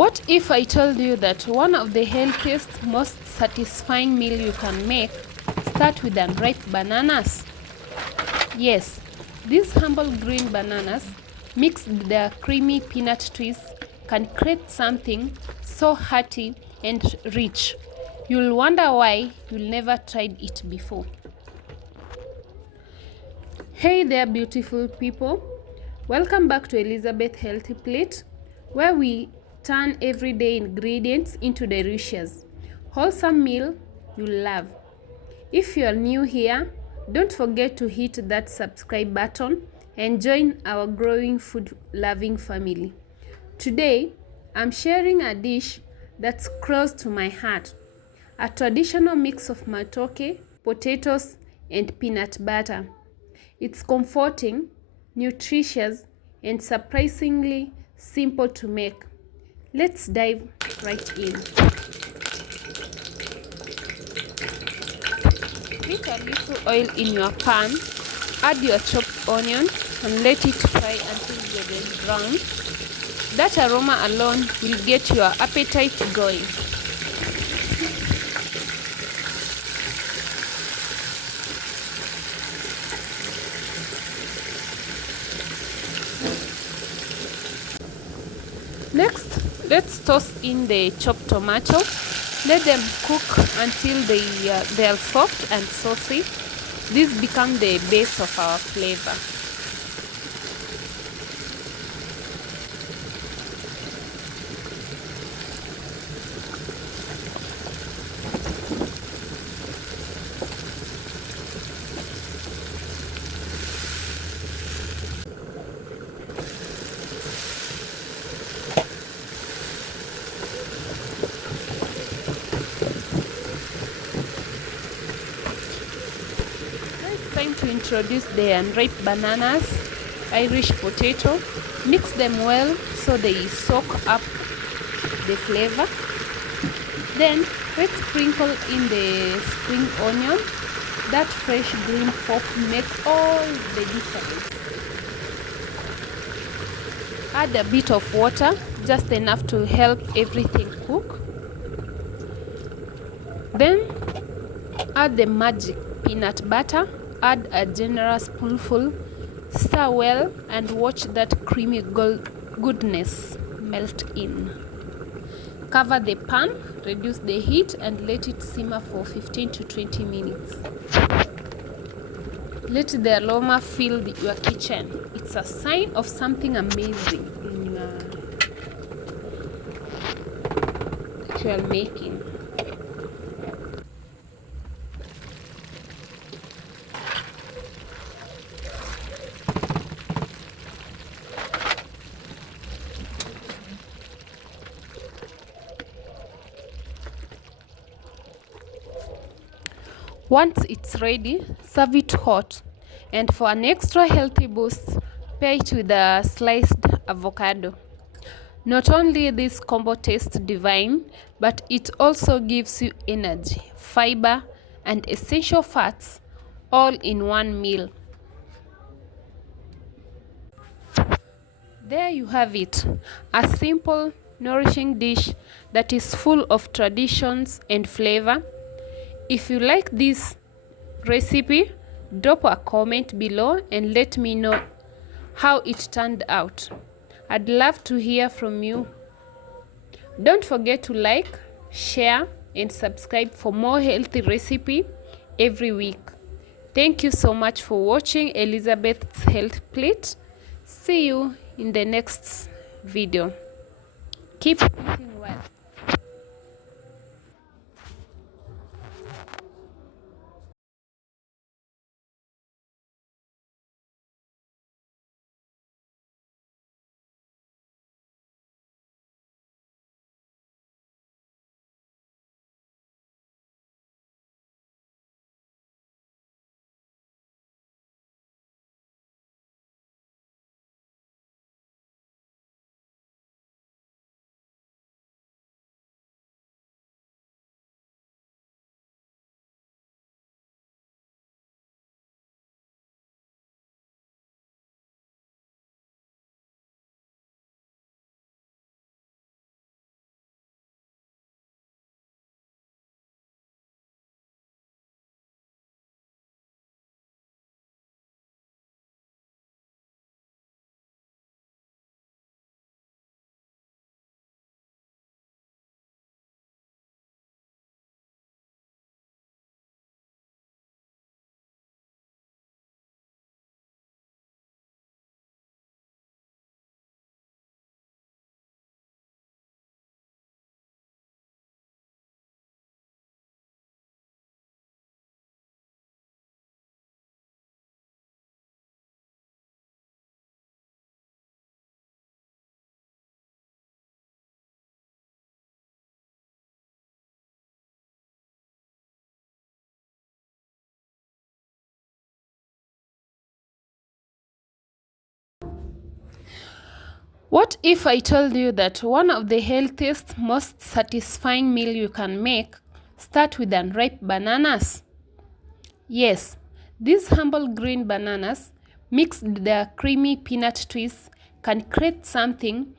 What if I told you that one of the healthiest, most satisfying meal you can make start with unripe bananas? Yes, these humble green bananas mixed with their creamy peanut twist can create something so hearty and rich. You'll wonder why you'll never tried it before. Hey there, beautiful people. Welcome back to Elizabeth Healthy Plate, where we turn everyday ingredients into delicious, wholesome meal you'll love. If you're new here, don't forget to hit that subscribe button and join our growing food-loving family. Today, I'm sharing a dish that's close to my heart, a traditional mix of matoke, potatoes, and peanut butter. It's comforting, nutritious, and surprisingly simple to make. Let's dive right in. Heat a little oil in your pan, add your chopped onion, and let it fry until golden brown. That aroma alone will get your appetite going. Next, let's toss in the chopped tomato. Let them cook until they are soft and saucy. These become the base of our flavor. Time to introduce the unripe bananas, Irish potato. Mix them well so they soak up the flavor. Then let's sprinkle in the spring onion. That fresh green pop makes all the difference. Add a bit of water, just enough to help everything cook. Then add the magic peanut butter. Add a generous spoonful, stir well, and watch that creamy goodness melt in. Cover the pan, reduce the heat, and let it simmer for 15 to 20 minutes. Let the aroma fill your kitchen. It's a sign of something amazing that you are making. Once it's ready, serve it hot. And for an extra healthy boost, pair it with a sliced avocado. Not only this combo tastes divine, but it also gives you energy, fiber, and essential fats all in one meal. There you have it, a simple, nourishing dish that is full of traditions and flavor. If you like this recipe, drop a comment below and let me know how it turned out. I'd love to hear from you. Don't forget to like, share, and subscribe for more healthy recipe every week. Thank you so much for watching Elizabeth's Health Plate. See you in the next video. Keep eating well. What if I told you that one of the healthiest, most satisfying meal you can make start with unripe bananas? Yes, these humble green bananas mixed with their creamy peanut twist can create something